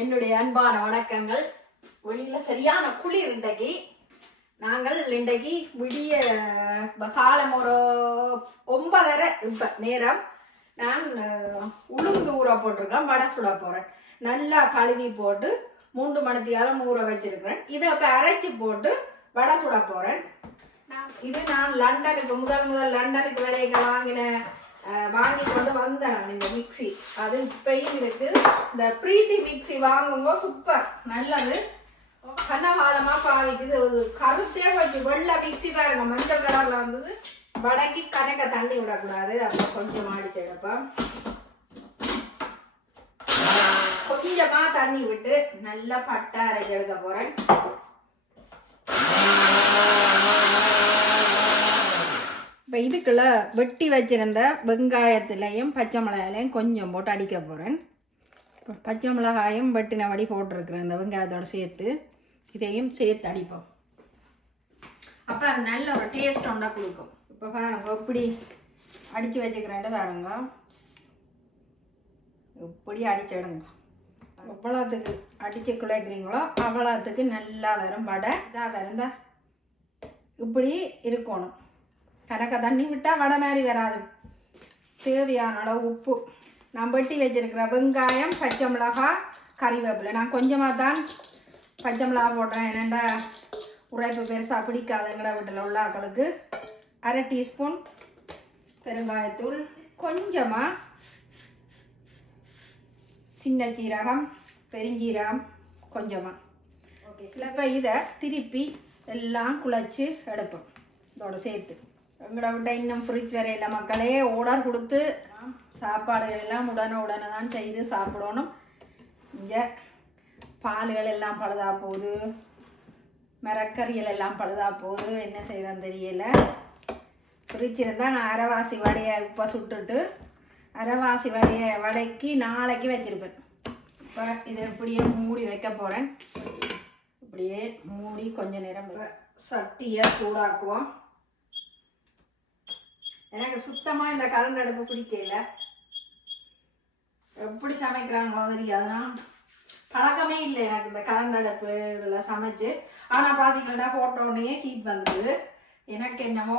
என்னுடைய அன்பான வணக்கங்கள். வெளியில் சரியான குளிர் இன்றைக்கு. நாங்கள் இன்றைக்கு விடிய காலம் ஒரு ஒன்பதரை இப்போ நேரம். நான் உளுந்து ஊற போட்டிருக்கேன் வடை சுட போகிறேன் நல்லா கழுவி போட்டு மூன்று மணித்தியாலும் ஊற வச்சிருக்கிறேன். இதை இப்போ அரைச்சி போட்டு வடை சுட போகிறேன் இது நான் லண்டனுக்கு முதல் முதல் லண்டனுக்கு விலைக்கு வாங்கினேன். வாங்கி கொண்டு வந்தேன் நான் இந்த மிக்ஸி அது இப்பயும் இருக்கு. இந்த பிரீத்தி மிக்ஸி வாங்குங்க சூப்பர் நல்லது. கனகாலமா பாவிக்குது. ஒரு கருத்தே கொஞ்சம் வெள்ளை மிக்சி பாருங்க. மஞ்சள் கலரில் வந்தது. வடக்கி கணக்க தண்ணி விடக்கூடாது. அப்போ கொஞ்சம் அடிச்சு எடுப்பேன் கொஞ்சமாக தண்ணி விட்டு நல்லா பட்டை அரைச்சி எடுக்க போகிறேன் இப்போ இதுக்குள்ள வெட்டி வச்சிருந்த வெங்காயத்துலேயும் பச்சை மிளகாயிலையும் கொஞ்சம் போட்டு அடிக்க போகிறேன் இப்போ பச்சை மிளகாயும் வெட்டின வடி போட்டிருக்கிறேன் இந்த வெங்காயத்தோட சேர்த்து. இதையும் சேர்த்து அடிப்போம். அப்போ நல்ல ஒரு டேஸ்ட் ஒன்றா கொடுக்கும். இப்போ பாருங்க இப்படி அடித்து வச்சுக்கிறேன் பாருங்க. இப்படி அடிச்சிடுங்க. எவ்வளோத்துக்கு அடித்து குழைக்கிறீங்களோ அவ்வளோத்துக்கு நல்லா வரும் வடை. இதாக வரும் இப்படி இருக்கணும். கணக்க தண்ணி விட்டால் வடை மாதிரி வராது. தேவையான அளவு உப்பு. நான் வெட்டி வச்சிருக்கிற வெங்காயம் பச்சை மிளகாய் கறிவேப்பிலை. நான் கொஞ்சமாக தான் பச்சை மிளகாய் போட்டேன் என்னென்னா உரைப்பு பெருசாக பிடிக்காது எங்கட வீட்டில் உள்ள ஆட்களுக்கு. அரை டீஸ்பூன் பெருங்காயத்தூள். கொஞ்சமாக சின்ன சீரகம் பெருஞ்சீரகம் கொஞ்சமாக ஓகே சிலப்போ இதை திருப்பி எல்லாம் குழச்சி எடுப்போம். இதோட சேர்த்து. எங்களோட விட்ட இன்னும் ஃப்ரிட்ஜ் வேற இல்லை. மக்களே ஓடர் கொடுத்து சாப்பாடுகள் எல்லாம் உடனே உடனே தான் செய்து சாப்பிடணும். இங்கே பால்கள் எல்லாம் பழுதா போகுது. மரக்கறிகள் எல்லாம் பழுதா போகுது. என்ன செய்யறதுன்னு தெரியல. ஃப்ரிட்ஜ் இருந்தால் நான் அரைவாசி வடையை இப்போ சுட்டுட்டு அரைவாசி வடையை வடைக்கு நாளைக்கு வச்சுருப்பேன். இப்போ இதை இப்படியே மூடி வைக்க போகிறேன் இப்படியே மூடி கொஞ்சம் நேரம் சட்டியை சூடாக்குவோம். எனக்கு சுத்தமாக இந்த கரண்ட் அடுப்பு பிடிக்கல. எப்படி சமைக்கிறாங்களோ தெரியாது. நான் பழக்கமே இல்லை எனக்கு இந்த கரண்ட் அடுப்பு இதில் சமைச்சு. ஆனால் பார்த்தீங்கன்னா போட்டோடனே ஹீட் வந்தது. எனக்கு என்னவோ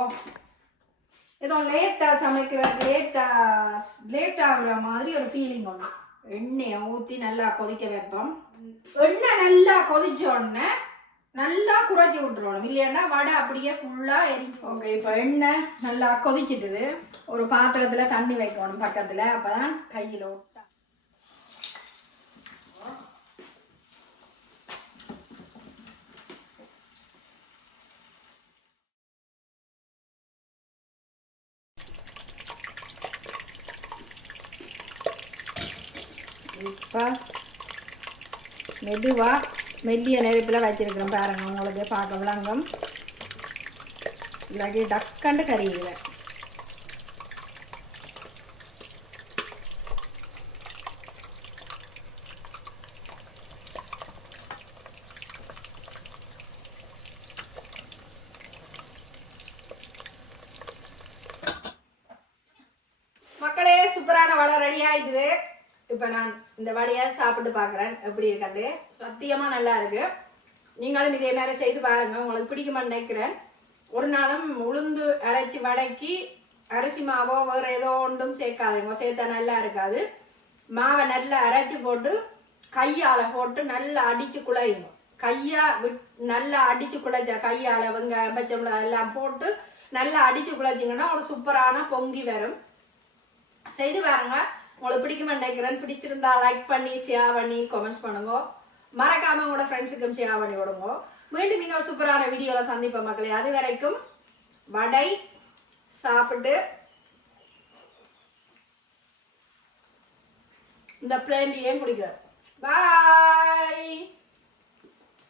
ஏதோ லேட்டாக சமைக்கிற லேட்டாக லேட் ஆகுற மாதிரி ஒரு ஃபீலிங் ஒன்று எண்ணெயை ஊற்றி நல்லா கொதிக்க வைப்போம். எண்ணெய் நல்லா கொதிச்ச உடனே நல்லா குறைச்சி விட்டுருவோம் இல்லைன்னா வடை அப்படியே ஃபுல்லாக எரி ஓகே இப்போ எண்ணெய் நல்லா கொதிச்சிட்டுது. ஒரு பாத்திரத்தில் தண்ணி வைக்கணும் பக்கத்தில். அப்போ தான் கையில் விட்டா இப்போ மெதுவாக மெல்லிய நெருப்பில் வச்சிருக்கிறோம் பாருங்க உங்களுக்கு பார்க்க விளங்கும் இல்லாட்டி டக்கண்டு கறியில மக்களே சூப்பரான வடை ரெடி ஆயிடுது இப்போ நான் இந்த வடையை சாப்பிட்டு பார்க்குறேன். எப்படி இருக்காது சத்தியமாக நல்லா இருக்கு. நீங்களும் இதே மாதிரி செய்து பாருங்க. உங்களுக்கு பிடிக்குமான்னு நினைக்கிறேன். ஒரு நாளும் உளுந்து அரைச்சி வடைக்கு அரிசி மாவோ வேறு ஏதோ ஒன்றும் சேர்க்காதுங்க. சேர்த்தா நல்லா இருக்காது. மாவை நல்லா அரைச்சி போட்டு கையால் போட்டு நல்லா அடித்து குழையுங்க. கையா விட் நல்லா அடித்து குழைச்சா கையால் வெங்காயம் பச்சை மிளகாய் எல்லாம் போட்டு நல்லா அடித்து குழைச்சிங்கன்னா ஒரு சூப்பரான பொங்கி வரும். செய்து பாருங்க. உங்களுக்கு பிடிக்குமா நினைக்கிறேன். பிடிச்சிருந்தா லைக் பண்ணி ஷேர் பண்ணி கமெண்ட்ஸ் பண்ணுங்க. மறக்காம உங்களோட ஃப்ரெண்ட்ஸுக்கும் ஷேர் பண்ணி விடுங்க. மீண்டும் இன்னொரு சூப்பரான வீடியோவில் சந்திப்போம் மக்களே. அது வரைக்கும் வடை சாப்பிட்டு இந்த பிளேண்டியும் குடிக்கிறேன் பாய்